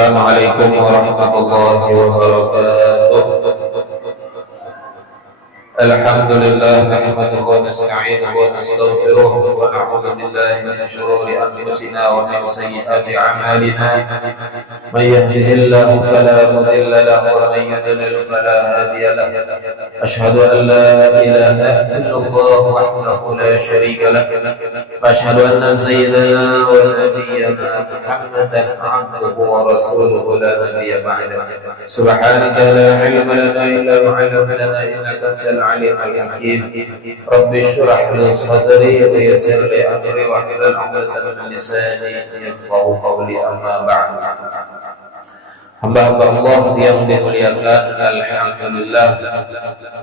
Assalamualaikum warahmatullahi wabarakatuh. Alhamdulillah nahmaduhu wa nasta'inuhu wa nastaghfiruh wa na'udzu billahi min shururi anfusina wa min sayyiati a'malina. May yahdihillahu fala mudilla lahu wa may yudlil fala hadiya lahu. Ashhadu an la ilaha illallah wahdahu la syarika lahu wa ashhadu anna sayyidana wa nabiyyana Muhammadan 'abduhu wa rasuluhu la nabiyya ba'dahu. Subhanaka la ilma lana illa ma 'allamtana innaka antal alim al-hakim. Rabbi shrah li sadri wa yassir li amri wa hlul 'uqdatam min lisani yafqahu qawli, amma ba'd. Hamba-hamba Allah yang dimuliakan, alhamdulillah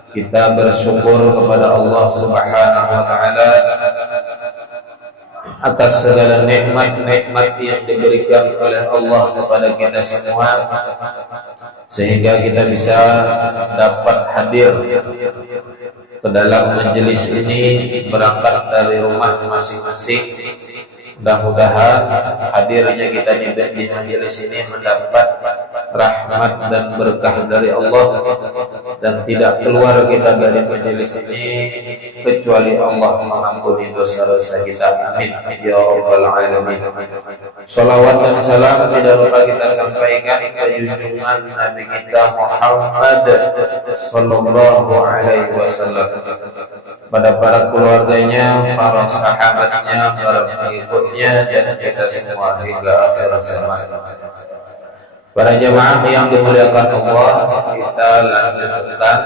kita bersyukur kepada Allah Subhanahu wa taala atas segala nikmat-nikmat yang diberikan oleh Allah kepada kita semua, sehingga kita bisa dapat hadir ke dalam majelis ini berangkat dari rumah masing-masing. Mudah-mudahan hadirnya kita di majelis ini mendapat rahmat dan berkah dari Allah, dan tidak keluar kita dari majelis ini kecuali Allah mengampuni dosa-dosa kita. Amin ya rabbal alamin. Salawat dan salam tidak lupa kita sampaikan ke junjungan Nabi kita Muhammad sallallahu alaihi wasallam, pada para keluarganya, para sahabatnya, para pengikutnya, dan kita semua hingga akhir zaman. Para jemaah yang dimuliakan Allah, kita lanjutkan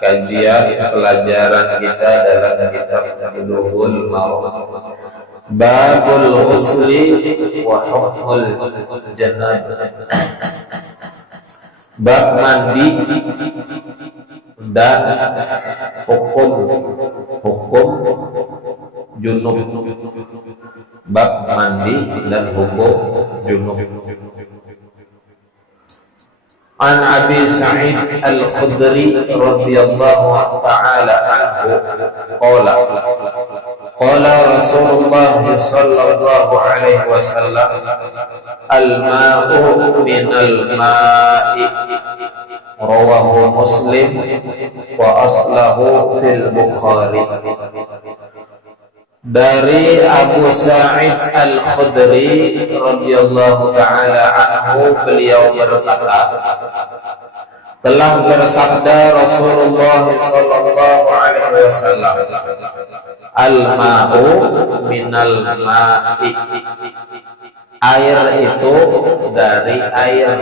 kajian pelajaran kita dalam kitab Bulughul Maram, Babul Ghusli wa Hukmul Janabah. Bab mandi dan hukum junub. Bab mandi dan hukum junub. An Abi Sa'id Al-Khudri radhiyallahu ta'ala anhu qala Rasulullah sallallahu alaihi wasallam, al-ma'u minal ma'i, rawahu Muslim wa aslahu fil Bukhari. Dari Abu Sa'id Al-Khudri radhiyallahu ta'ala anhu, beliau berkata, telah bersabda Rasulullah sallallahu alaihi wasallam, al-ma'u minal ma'i, air itu dari air.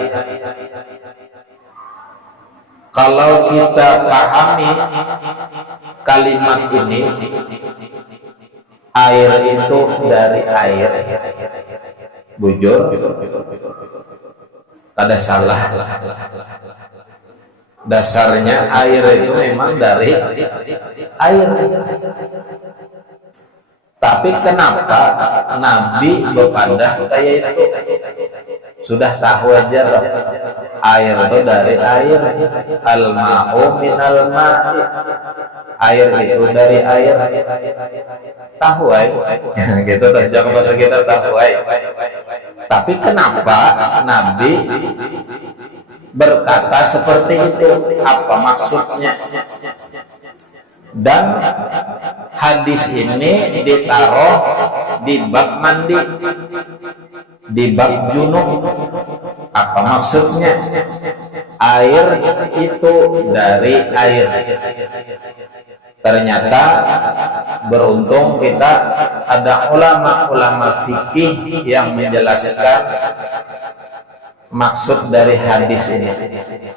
Kalau kita pahami kalimat ini, air itu dari air, bujur, ada salah. Dasarnya air itu memang dari air. Tapi kenapa Nabi berpandah kayak itu? Sudah tahu aja loh, air itu dari air. Al-ma'u minal ma'i, air itu dari air. Tahu ay, gitu tuh, jangan bahasa kita tahu ay. Tapi kenapa Nabi berkata seperti itu? Apa maksudnya? Dan hadis ini ditaruh di bab mandi, di bab junub. Apa maksudnya? Air itu dari air. Ternyata beruntung kita ada ulama-ulama fikih yang menjelaskan maksud dari hadis ini,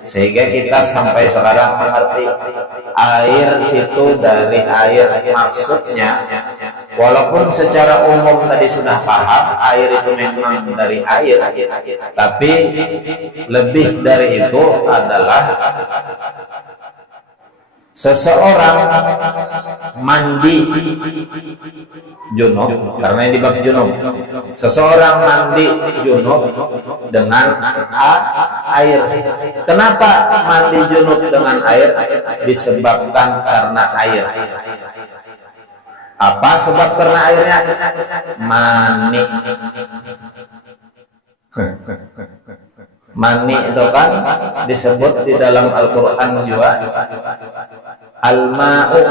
sehingga kita sampai sekarang mengerti air itu dari air. Maksudnya, walaupun secara umum tadi sudah paham air itu memang dari air, tapi lebih dari itu adalah seseorang mandi junub, karena ini bab junub. Seseorang mandi junub dengan air. Kenapa mandi junub dengan air? Disebabkan karena air. Apa sebab karena airnya? Mani. Mani itu kan disebut di dalam Al-Quran juga al-ma'u,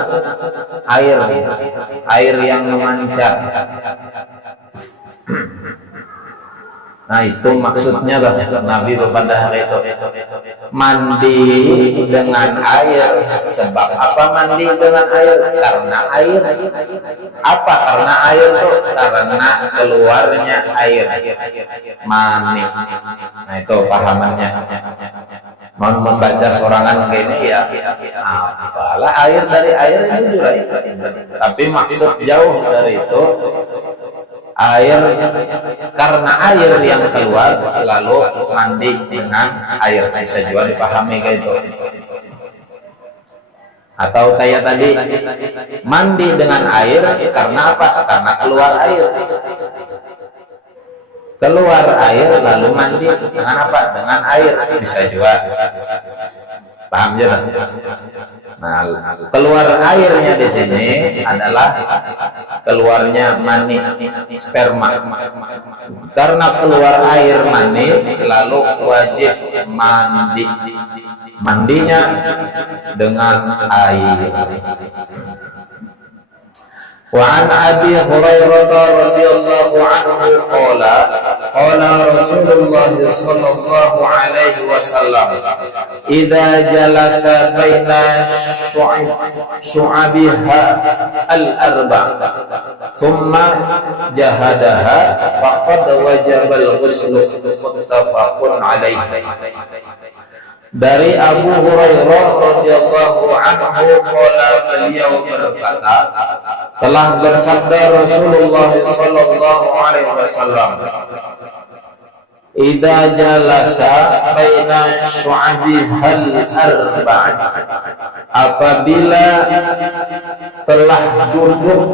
air yang memancar. Nah itu maksudnya lah Nabi pada hari itu mandi dengan air. Sebab apa mandi dengan air? Karena air. Apa karena air itu? Karena keluarnya air mani. Nah itu pahamannya. Mau membaca sorangan gini ya apalah air dari air itu juga. Tapi maksud jauh dari itu, air karena air yang keluar lalu mandi dengan air. Bisa juga dipahami kayak itu. Atau kayak tadi mandi dengan air karena apa? Karena keluar air. Keluar air lalu mandi dengan apa? Dengan air. Bisa juga. Paham ya? Nah, keluar airnya di sini adalah keluarnya mani, sperma. Karena keluar air mani, lalu wajib mandi. Mandinya dengan air. وعن أبي هريرة رضي الله عنه قال قال رسول الله صلى الله عليه وسلم إذا جلس بين شعبها الأربع ثم جهدها فقد وجب الغسل متفق عليه. Dari Abu Hurairah radhiyallahu anhu qala, beliau berkata, telah bersabda Rasulullah sallallahu alaihi wasallam, idza jalasa baina syu'abihal arba', apabila telah duduk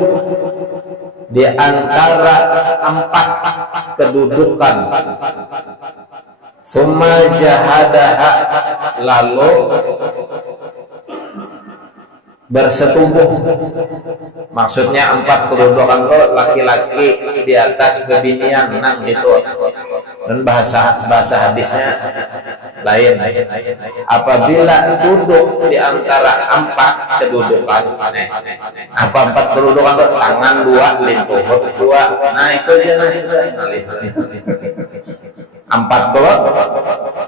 di antara 4 kedudukan, summa jahadaha, lalu bersetubuh. Maksudnya 4 kedudukan itu laki-laki di atas kebinian, gitu. Dan bahasa hadisnya lain. Apabila duduk di antara 4 kedudukan, apa 4 kedudukan itu? Tangan 2, lintuhut 2. Nah itu dia sudah 4 kalau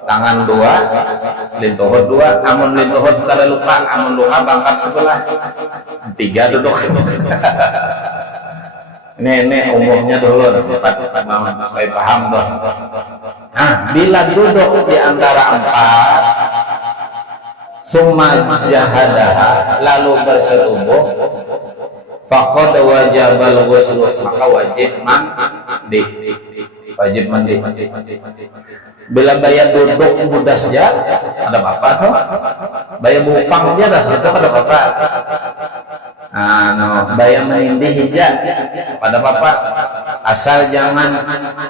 tangan 2, lintuhut 2. Amun lintuhut kada lupa, amun luka bangkat sebelah 3 duduk. Ini umumnya dulu supaya paham tuh. Nah, bila duduk di antara 4, summa jahadaha, lalu bersetubuh, faqad wajabal ghusl, maka wajib mandi. Wajib mandi. Bila bayar duduk budas ya, ada apa tuh? Bayar bupang aja dah, itu ada apa? Bayar menindih aja, pada apa? Asal jangan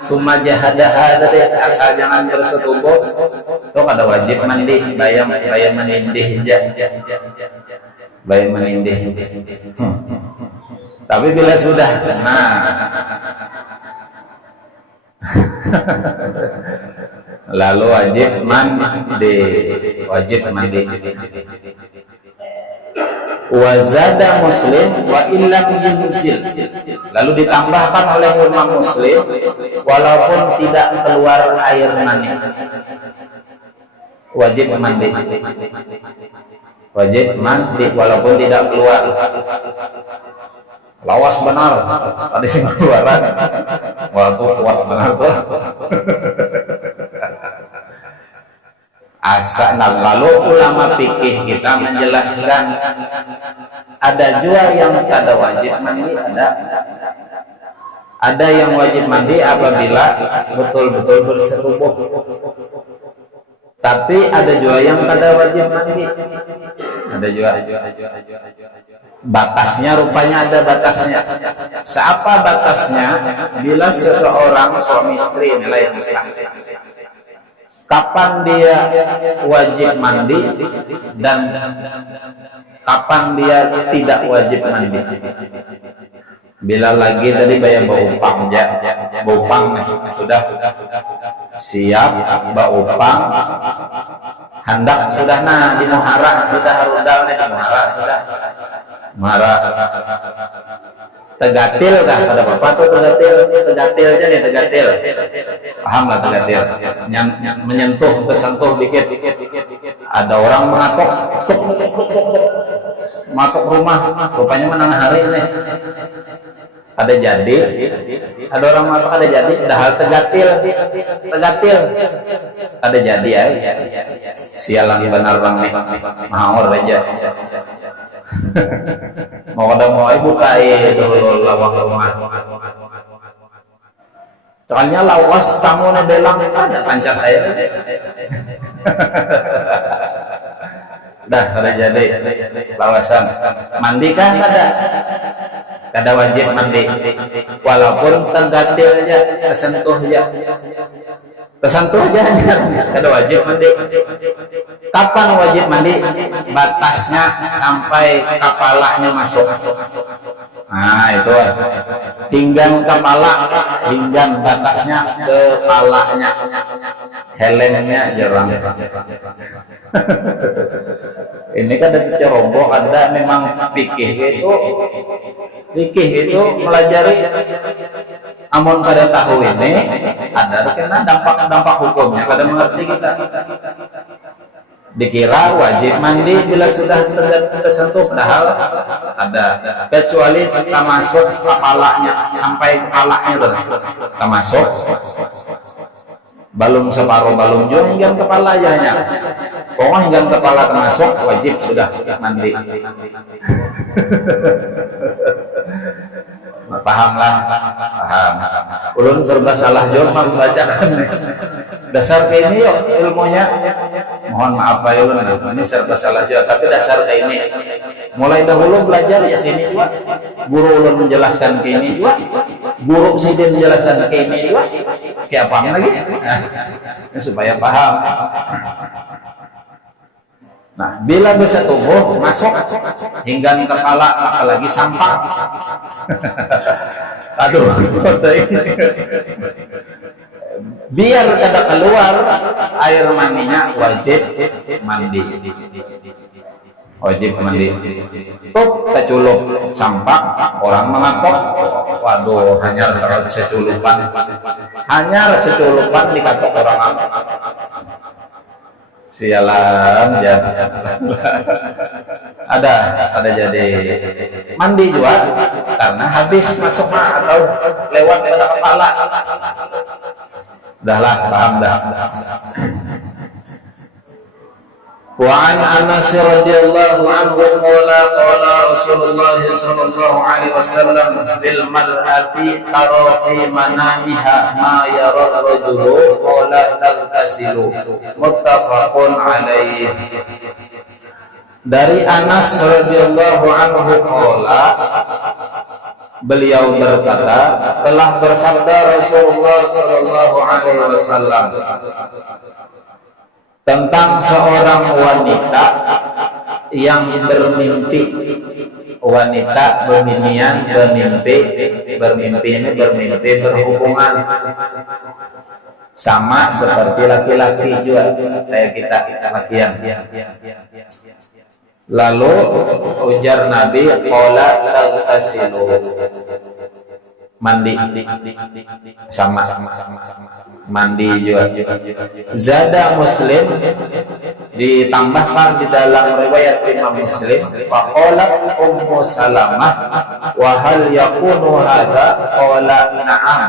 summa jahadaha tadi, asal jangan bersetubuh, itu ada wajib mandi. Bayar menindih aja, bayar menindih. Tapi bila sudah, lalu wajib mandi. Wazada Muslim wa illam yunzil, lalu ditambahkan oleh Imam Muslim, walaupun tidak keluar air mani, wajib mandi. Wajib mandi walaupun tidak keluar. Lawas benar tadi sing keluaran, walaupun kuat benar tuh. Lalu ulama fikih kita menjelaskan ada juga yang kada wajib mandi, ada yang wajib mandi apabila betul-betul bersetubuh. Tapi ada juga yang kada wajib mandi. Ada juga. Batasnya rupanya ada batasnya. Siapa batasnya? Bila seseorang suami istri nilai bisa. Kapan dia wajib mandi dan kapan dia tidak wajib mandi? Bila lagi tadi bayar bau pamja, baupang nih, sudah siap baupang, hendak sudah nah di muhara, sudah harudal nih di muhara, sudah muhara tegatil kah pada bapak tuh tegatil aja nih, tegatil paham lah tegatil, menyentuh tersentuh dikit, ada orang mengatok matok rumah, rupanya menang hari nih, ada jadi, ada orang matok ada jadi, ada hal tegatil, ada jadi ya, sialan benar bang nih, mahor aja, mau ada mau ibu kai dulu lawang rumah, soalnya lawas tamu belang ada pancat air, dah ada jadi lawasan, mandi kan kada wajib mandi, walaupun tegatil aja, tersentuh aja, kada wajib mandi. Kapan wajib mandi? Batasnya sampai kepalanya masuk. Nah itu, hinggan kepala, hinggan batasnya kepalanya, helmnya jarang. Ini kan ada ceroboh, ada memang pikih itu melajari. Amun pada tahu ini ada kena dampak hukumnya, kada mengerti kita. Dikira wajib mandi bila sudah tersentuh, padahal ada, kecuali termasuk kepalanya sampai kepalanya termasuk, balung separuh balung juga hingga kepala aja, pokoknya hingga kepala termasuk wajib sudah mandi. Paham lah, paham. Ulun serba salah jawab membacakan dasar kayak ini yuk ilmunya. Mohon maaf Pak Ulun, ini serba salah jawab, tapi dasar kayak ini. Mulai dahulu belajar ya ini juga. Guru Ulun menjelaskan kayak ini juga. Guru Sidin menjelaskan kayak ini juga. Kayak apa lagi? Nah, supaya paham. Nah, bila bisa tubuh masuk hingga kepala, apalagi sampah. Aduh, biar kada keluar air maninya, wajib mandi. Wajib mandi. Tuh keculup sampah, orang mengatok, waduh, hanya seculupan. Hanya seculupan dikatok orang. Sialan ya. ada jadi mandi juga karena habis masuk atau lewat pada kepala. Udahlah, paham dah. Wa an Anas radhiyallahu anhu qala Rasulullah sallallahu alaihi wasallam bil mar'ati tara fi manamiha ma yara rajulu qala tagtasilu, muttafaqun alaihi. Dari Anas radhiyallahu anhu qala, beliau berkata, telah bersabda Rasulullah sallallahu alaihi wasallam tentang seorang wanita yang bermimpi. Wanita bermimpi berhubungan sama seperti laki-laki juga, kayak kita lakian. Lalu ujar Nabi, qala tagtasilu, mandi sama mandi juga. Zada Muslim, ditambahkan di dalam riwayat Imam Muslim, faqalat Ummu Salamah wa hal yakunu hadha, qala na'am,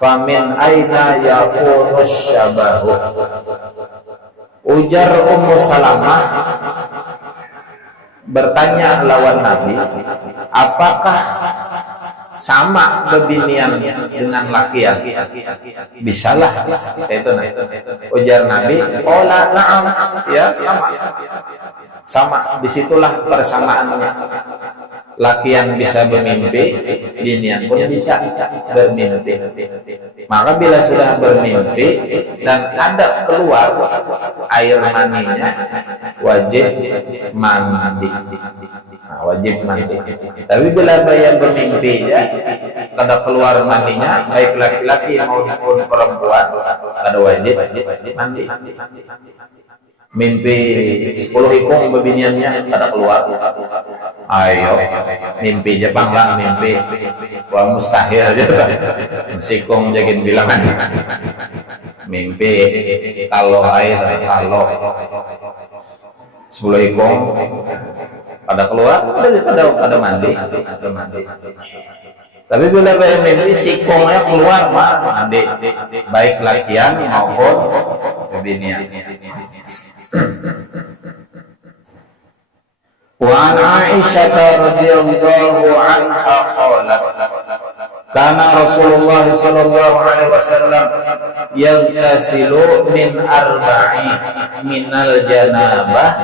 famin aina yakunu syabahu. Ujar Ummu Salamah bertanya lawan Nabi, apakah sama bebinian dengan laki-laki? Bisalah itu. Ujar Nabi, qala na'am, ya sama. Disitulah persamaannya. Lakian bisa bermimpi, binian pun bisa bermimpi. Maka bila sudah bermimpi dan ada keluar air maninya, wajib mandi. Wajib mandi. Tapi bila bayar bermimpi ya, kada keluar mandinya, baik laki-laki maupun perempuan, kada wajib mandi. Mimpi 10 ikung bebiniannya kada keluar, ayo mimpi Jepang lah, mimpi wah mustahil aja sikung jakin bilangan mimpi kalau air kalau 10 ikung pada keluar ada mandi. Tapi bila mimpi sikungnya keluar mandi, baik lakian maupun bebinian. Wa Aisyah radhiyallahu anha qalat kana Rasulullah sallallahu alaihi wasallam yaghtasilu min arba'i minal janabah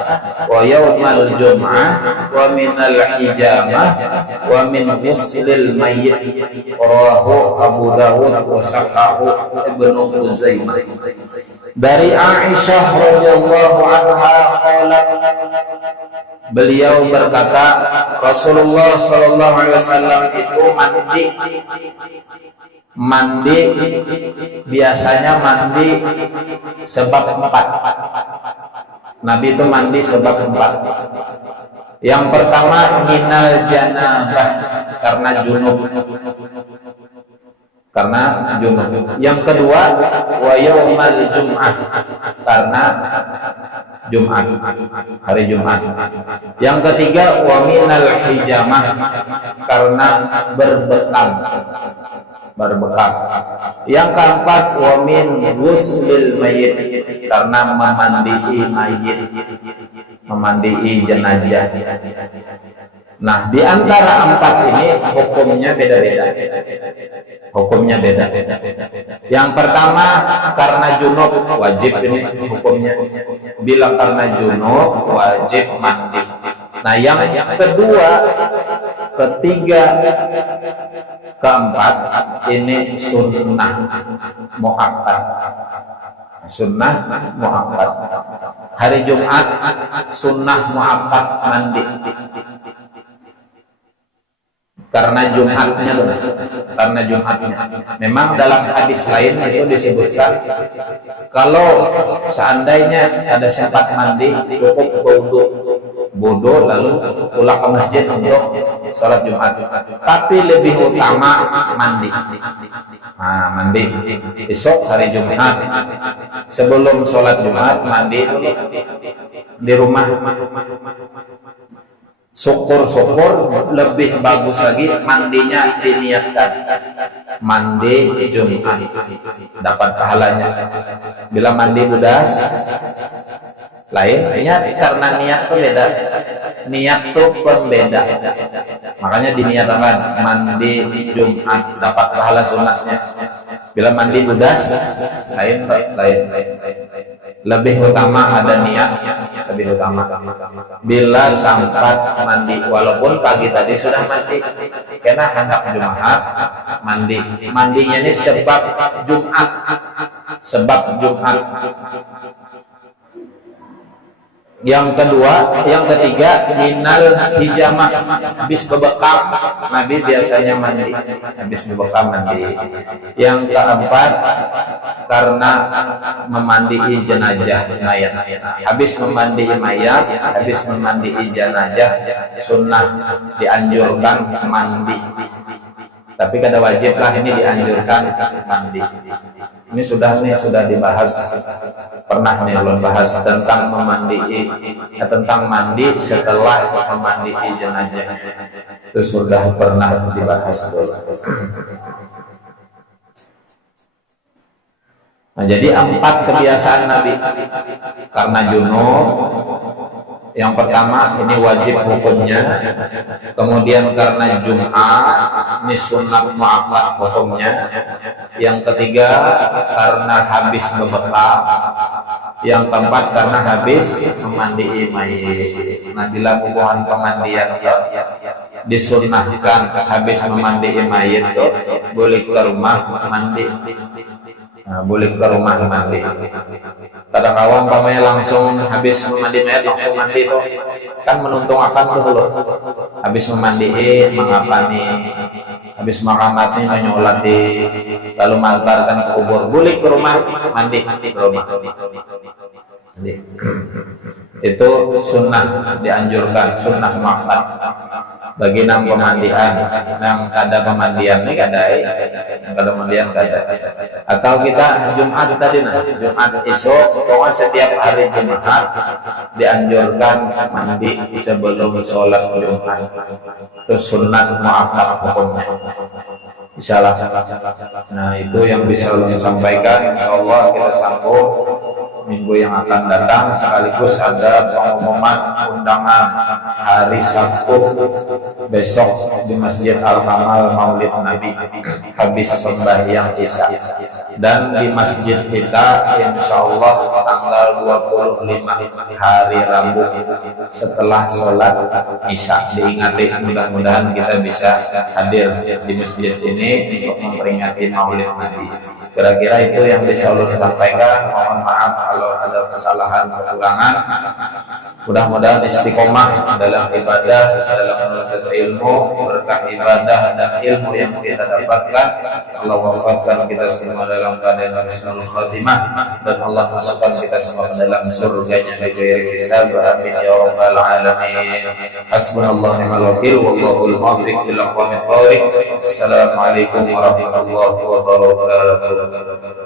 wa yaumal jum'ah wa minal hijamah wa min ghuslil mayyit, rawahu Abu Dawud wa sahahu Ibnu Khuzaimah. Dari Aisyah radhiyallahu anha qalat, beliau berkata Rasulullah sallallahu alaihi wasallam itu mandi biasanya mandi sebab 4. Nabi itu mandi sebab 4. Yang pertama minal janabah, karena junub. Yang kedua wa yaumal jum'ah, karena Jumat, hari Jumat. Yang ketiga wa minal hijamah, karena berbekam. Yang keempat wa min ghuslil mayyit, karena memandai jenazah. Nah, di antara 4 ini hukumnya beda-beda. Yang pertama karena junub wajib ini hukumnya. Bila karena junub wajib mandi. Nah, yang kedua, ketiga, keempat ini sunnah muakkad. Hari Jumat sunnah muakkad mandi. Karena Jumatnya. Memang dalam hadis lain itu disebutkan kalau seandainya ada sempat mandi cukup wudu lalu pulang ke masjid untuk sholat Jumat. Tapi lebih utama mandi. Mandi besok hari Jumat sebelum sholat Jumat mandi di rumah. Syukur lebih bagus lagi mandinya diniatkan mandi Jumat, dapat pahalanya. Bila mandi budas lain niat, karena niat itu beda. Niat itu pembeda, makanya diniatkan mandi Jumat dapat pahala sunatnya. Bila mandi budas lain. Lebih utama ada niat, lebih utama. Bila sempat mandi, walaupun pagi tadi sudah mandi, karena hendak Jumat mandi. Mandinya ini sebab Jumat. Yang ketiga minal hijamah, habis bebekam. Nabi biasanya mandi habis bebekam mandi. Yang keempat karena memandai jenazah mayat. Habis memandai mayat, habis memandai jenazah sunnah dianjurkan mandi. Tapi kada wajib lah, ini dianjurkan mandi. Ini sudah dibahas, pernah nih belum bahas tentang tentang mandi setelah memandai jenazah. Itu sudah pernah dibahas. Nah, jadi 4 kebiasaan Nabi karena junub. Yang pertama ini wajib hukumnya, kemudian karena Jumat ini sunat muakkad hukumnya. Yang ketiga karena habis bebekam. Yang keempat karena habis memandai mayit. Nah, bila hubungan pemandian disunnahkan habis memandai mayit itu boleh ke rumah mandi. Boleh ke rumah mandi. Kadang-kadang umpamanya langsung habis memandi mayat langsung mandi itu kan menuntung akan tuh loh. Habis memandi mengapani habis makan menyolati lalu mengantarkan ke kubur, boleh ke rumah mandi ke rumah. Itu sunnah, dianjurkan, sunnah muakkad bagi nang pemandian, nang ada pemandian ini kalau pemandian kada, atau kita Jumat tadi Jumat esok, pokoknya setiap hari Jumat dianjurkan mandi sebelum sholat Jumat. Itu sunnah muakkad hukumnya. Insyaallah. Nah, itu yang bisa saya sampaikan. Insyaallah kita sambung minggu yang akan datang, sekaligus ada pengumuman undangan hari Sabtu besok di Masjid Al-Kamal Maulid Nabi habis sembahyang Isya, dan di masjid kita insyaallah tanggal 25 hari Rabu setelah sholat Isya. Diingati, mudah-mudahan kita bisa hadir di masjid ini untuk memperingati Maulid Nabi. Kira-kira itu yang bisa Allah sampaikan. Mohon maaf kalau ada kesalahan kekurangan. Mudah-mudahan istiqomah dalam ibadah, dalam menuntut ilmu, berkah ibadah dan ilmu yang kita dapatkan. Allah wafatkan kita semua dalam keadaan husnul khatimah, dan Allah masukkan kita semua ke dalam surganya bighairi hisab. Amin ya rabbal alamin. Hasbunallahu wa ni'mal wakil, wallahul muwaffiq ila aqwamit thoriq. Assalamualaikum warahmatullahi wabarakatuh.